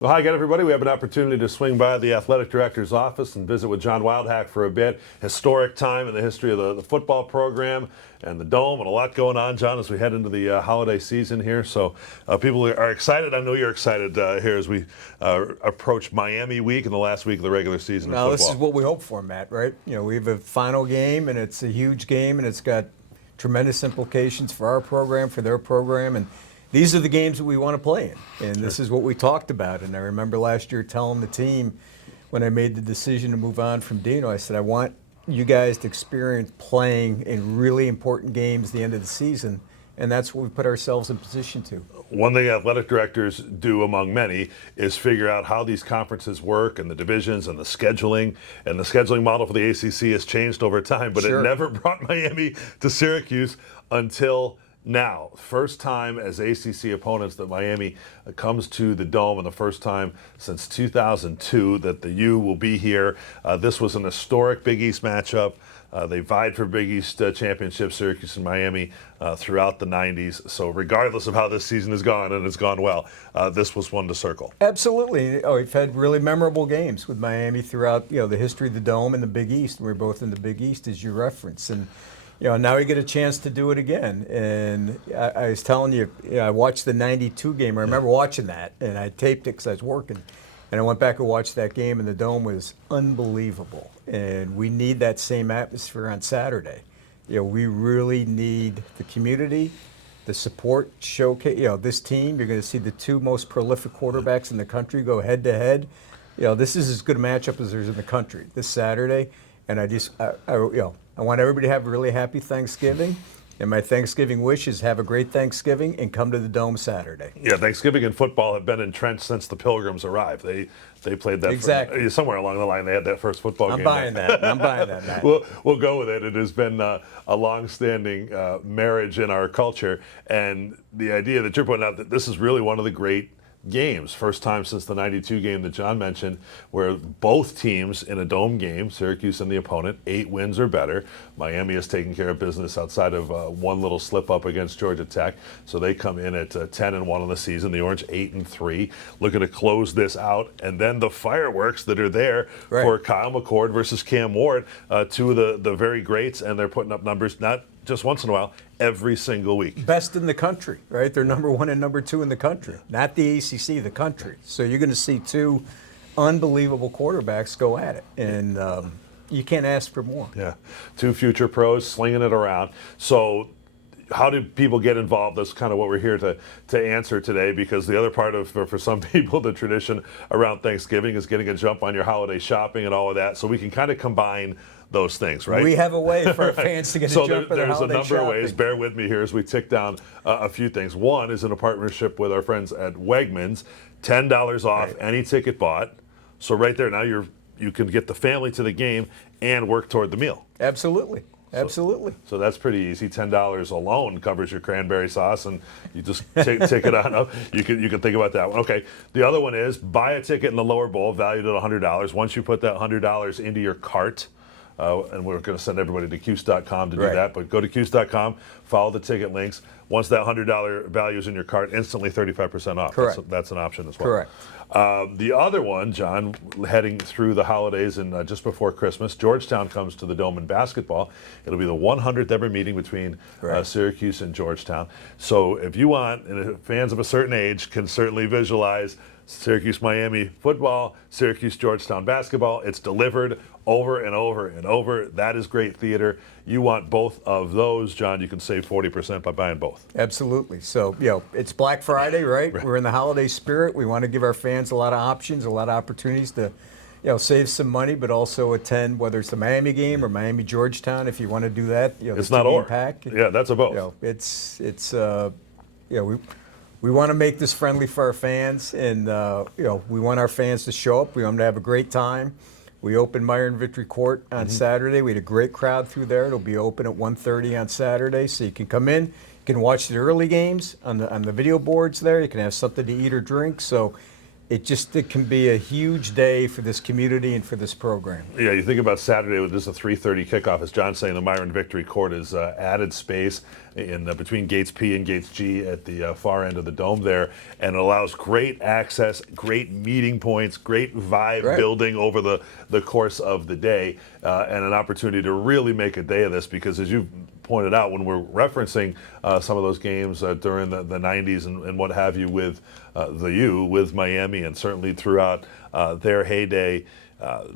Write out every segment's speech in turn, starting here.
Well, hi again, everybody. We have an opportunity to swing by the athletic director's office and visit with John Wildhack for a bit. Historic time in the history of the football program and the Dome, and a lot going on, John, as we head into the holiday season here. So people are excited. I know you're excited here as we approach Miami week and the last week of the regular season of Now, football. this is what we hope for, Matt, right? You know, we have a final game, and it's a huge game, and it's got tremendous implications for our program, for their program, and these are the games that we want to play in, and this is what we talked about. And I remember last year telling the team when I made the decision to move on from Dino, I said, I want you guys to experience playing in really important games at the end of the season, and that's what we put ourselves in position to. One thing athletic directors do, among many, is figure out how these conferences work and the divisions and the scheduling. And the scheduling model for the ACC has changed over time, but Sure. it never brought Miami to Syracuse until now. First time as ACC opponents that Miami comes to the Dome, and the first time since 2002 that the U will be here. This was an historic Big East matchup. They vied for Big East championship, Syracuse and Miami, throughout the 90s. So regardless of how this season has gone, and it's gone well, this was one to circle. Absolutely. Oh, we've had really memorable games with Miami throughout, the history of the Dome and the Big East. We're both in the Big East, as you reference. And now we get a chance to do it again. And I was telling you, I watched the 92 game. I remember watching that, and I taped it because I was working. And I went back and watched that game, and the Dome was unbelievable. And we need that same atmosphere on Saturday. We really need the community, the support showcase. This team, you're going to see the two most prolific quarterbacks in the country go head to head. This is as good a matchup as there's in the country this Saturday. And I want everybody to have a really happy Thanksgiving. And my Thanksgiving wish is have a great Thanksgiving and come to the Dome Saturday. Yeah, Thanksgiving and football have been entrenched since the Pilgrims arrived. They played that Exactly. somewhere along the line. They had that first football game. I'm buying that. Matt. We'll go with it. It has been a long-standing marriage in our culture, and the idea that you're putting out that this is really one of the great games. First time since the 92 game that John mentioned, where both teams in a Dome game, Syracuse and the opponent, 8 wins or better. Miami has taken care of business outside of one little slip up against Georgia Tech. So they come in at 10-1 on the season. The Orange 8-3, looking to close this out. And then the fireworks that are there for Kyle McCord versus Cam Ward, two of the very greats, and they're putting up numbers not just once in a while, every single week. Best in the country, right? They're number 1 and number 2 in the country, not the ACC, the country. So you're going to see two unbelievable quarterbacks go at it, and you can't ask for more. Yeah, two future pros slinging it around. So how do people get involved? That's kind of what we're here to answer today, because the other part of, for some people, the tradition around Thanksgiving is getting a jump on your holiday shopping and all of that. So we can kind of combine those things, right? We have a way for our fans to get a jump on their holiday shopping. So there's a number of ways. Bear with me here as we tick down a few things. One is in a partnership with our friends at Wegmans, $10 off any ticket bought. So right there, now you can get the family to the game and work toward the meal. Absolutely. Absolutely. So that's pretty easy. $10 alone covers your cranberry sauce, and you just take it on up. You can think about that one. Okay. The other one is buy a ticket in the lower bowl valued at $100. Once you put that $100 into your cart, and we're going to send everybody to Cuse.com to do that, but go to Cuse.com, follow the ticket links. Once that $100 value is in your cart, instantly 35% off. Correct. That's an option as well. Correct. The other one, John, heading through the holidays and just before Christmas, Georgetown comes to the Dome in basketball. It'll be the 100th ever meeting between Syracuse and Georgetown. So if you want, and fans of a certain age can certainly visualize Syracuse-Miami football, Syracuse-Georgetown basketball. It's delivered over and over and over. That is great theater. You want both of those, John, you can save 40% by buying both. Absolutely. So, it's Black Friday, right? We're in the holiday spirit. We want to give our fans a lot of options, a lot of opportunities to, save some money, but also attend, whether it's the Miami game or Miami-Georgetown, if you want to do that. It's not or. Pack. Yeah, that's a both. We want to make this friendly for our fans, and we want our fans to show up. We want them to have a great time. We opened Myron Victory Court on Saturday. We had a great crowd through there. It'll be open at 1:30 on Saturday, so you can come in. You can watch the early games on the video boards there. You can have something to eat or drink. So it can be a huge day for this community and for this program. Yeah, you think about Saturday with this a 3:30 kickoff. As John's saying, the Myron Victory Court is added space in between gates P and gates G at the far end of the dome there, and it allows great access, great meeting points, great vibe building over the course of the day, and an opportunity to really make a day of this. Because as you pointed out, when we're referencing some of those games during the 90s and what have you with with Miami, and certainly throughout their heyday,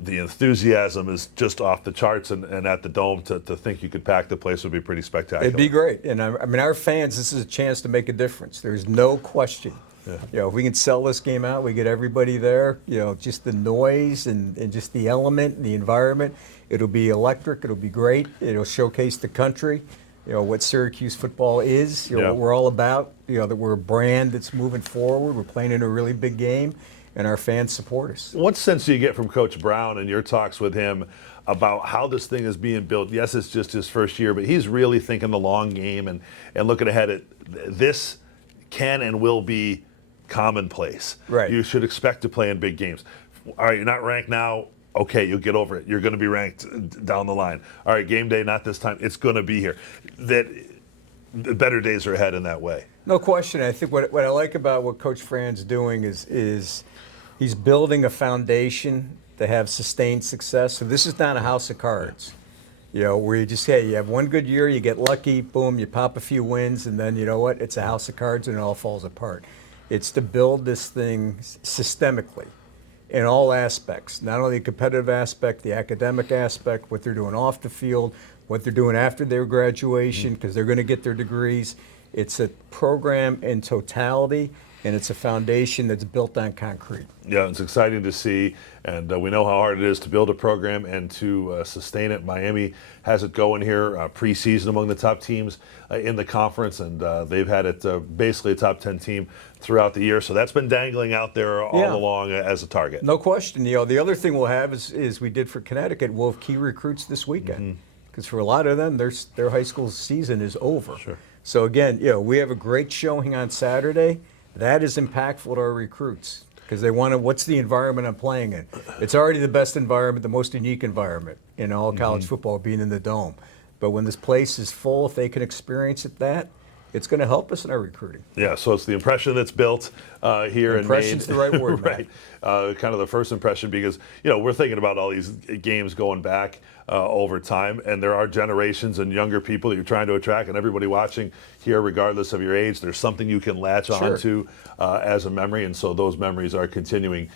the enthusiasm is just off the charts, and at the Dome to think you could pack the place would be pretty spectacular. It'd be great. And I mean, our fans, this is a chance to make a difference. There's no question. Yeah. You know, if we can sell this game out, we get everybody there, you know, just the noise and just the element and the environment, it'll be electric, it'll be great, it'll showcase the country, you know, what Syracuse football is, you know, what we're all about, you know, that we're a brand that's moving forward, we're playing in a really big game, and our fans support us. What sense do you get from Coach Brown and your talks with him about how this thing is being built? Yes, it's just his first year, but he's really thinking the long game and looking ahead at this can and will be commonplace. Right. You should expect to play in big games. All right, you're not ranked now. Okay, you'll get over it. You're going to be ranked down the line. All right, game day, not this time. It's going to be here. That the better days are ahead in that way. No question. I think what I like about what Coach Fran's doing is he's building a foundation to have sustained success. So this is not a house of cards. You know, where you just, hey, you have one good year, you get lucky, boom, you pop a few wins, and then you know what? It's a house of cards and it all falls apart. It's to build this thing systemically in all aspects, not only the competitive aspect, the academic aspect, what they're doing off the field, what they're doing after their graduation, because they're going to get their degrees. It's a program in totality, and it's a foundation that's built on concrete. Yeah, it's exciting to see, and we know how hard it is to build a program and to sustain it. Miami has it going here, preseason among the top teams in the conference, and they've had it basically a top 10 team throughout the year. So that's been dangling out there all along as a target. No question. You know, the other thing we'll have is we did for Connecticut, we'll have key recruits this weekend. Because for a lot of them, their high school season is over. Sure. So again, you know, we have a great showing on Saturday. That is impactful to our recruits because they want to, what's the environment I'm playing in? It's already the best environment, the most unique environment in all college football, being in the Dome. But when this place is full, if they can experience it, it's going to help us in our recruiting. Yeah, so it's the impression that's built here. Impression's the right word, right? Kind of the first impression, because you know we're thinking about all these games going back over time, and there are generations and younger people that you're trying to attract, and everybody watching here, regardless of your age, there's something you can latch onto as a memory, and so those memories are continuing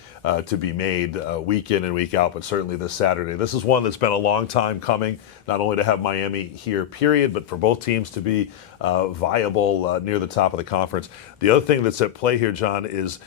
to be made week in and week out. But certainly this Saturday, this is one that's been a long time coming. Not only to have Miami here, period, but for both teams to be viable near the top of the conference. The other thing that's at play here, John, is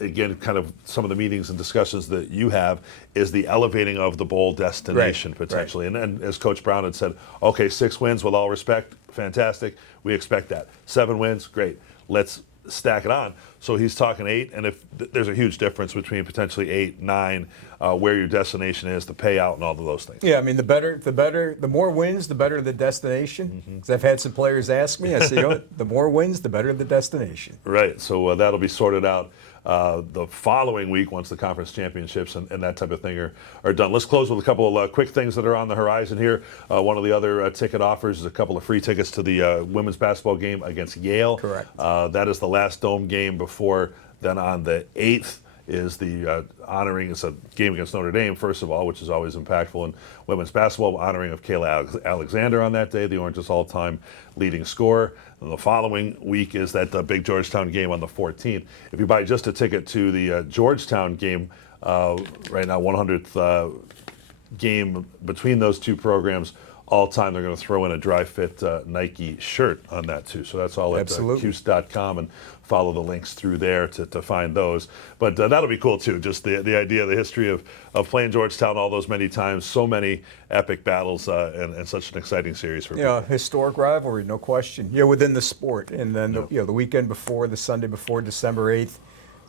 again kind of some of the meetings and discussions that you have is the elevating of the bowl destination potentially. And as Coach Brown had said, okay, 6 wins with all respect, fantastic. We expect that. 7 wins, great. Let's stack it on. So he's talking 8, and if there's a huge difference between potentially 8, 9, where your destination is, the payout, and all of those things. Yeah, I mean, the more wins, the better the destination. Because I've had some players ask me, I say, you know what, the more wins, the better the destination. Right. So that'll be sorted out the following week once the conference championships and that type of thing are done. Let's close with a couple of quick things that are on the horizon here. One of the other ticket offers is a couple of free tickets to the women's basketball game against Yale. Correct. That is the last Dome game before then. On the 8th is the honoring. It's a game against Notre Dame, first of all, which is always impactful in women's basketball, honoring of Kayla Alexander on that day, the Orange's all-time leading scorer. And the following week is that big Georgetown game on the 14th. If you buy just a ticket to the Georgetown game, right now 100th game between those two programs, all time, they're going to throw in a dry fit Nike shirt on that too. So that's all at Cuse.com, and follow the links through there to find those. But that'll be cool too. Just the idea, the history of playing Georgetown all those many times, so many epic battles, and such an exciting series for people. Yeah, historic rivalry, no question. Yeah, within the sport. And then the weekend before, the Sunday before, December 8th,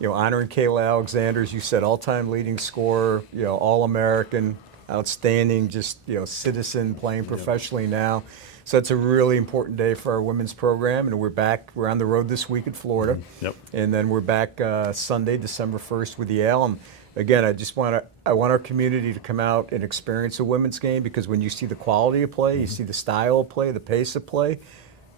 honoring Kayla Alexander, as you said, all-time leading scorer, All-American. Outstanding, just citizen playing professionally now. So it's a really important day for our women's program, and we're back. We're on the road this week at Florida, Yep. and then we're back Sunday, December 1st with Yale. And again, I want our community to come out and experience a women's game, because when you see the quality of play, you see the style of play, the pace of play,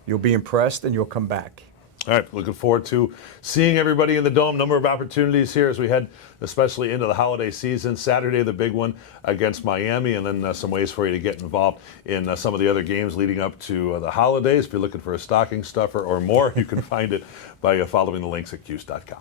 you'll be impressed and you'll come back. All right, looking forward to seeing everybody in the Dome. Number of opportunities here as we head especially into the holiday season. Saturday, the big one against Miami, and then some ways for you to get involved in some of the other games leading up to the holidays. If you're looking for a stocking stuffer or more, you can find it by following the links at Cuse.com.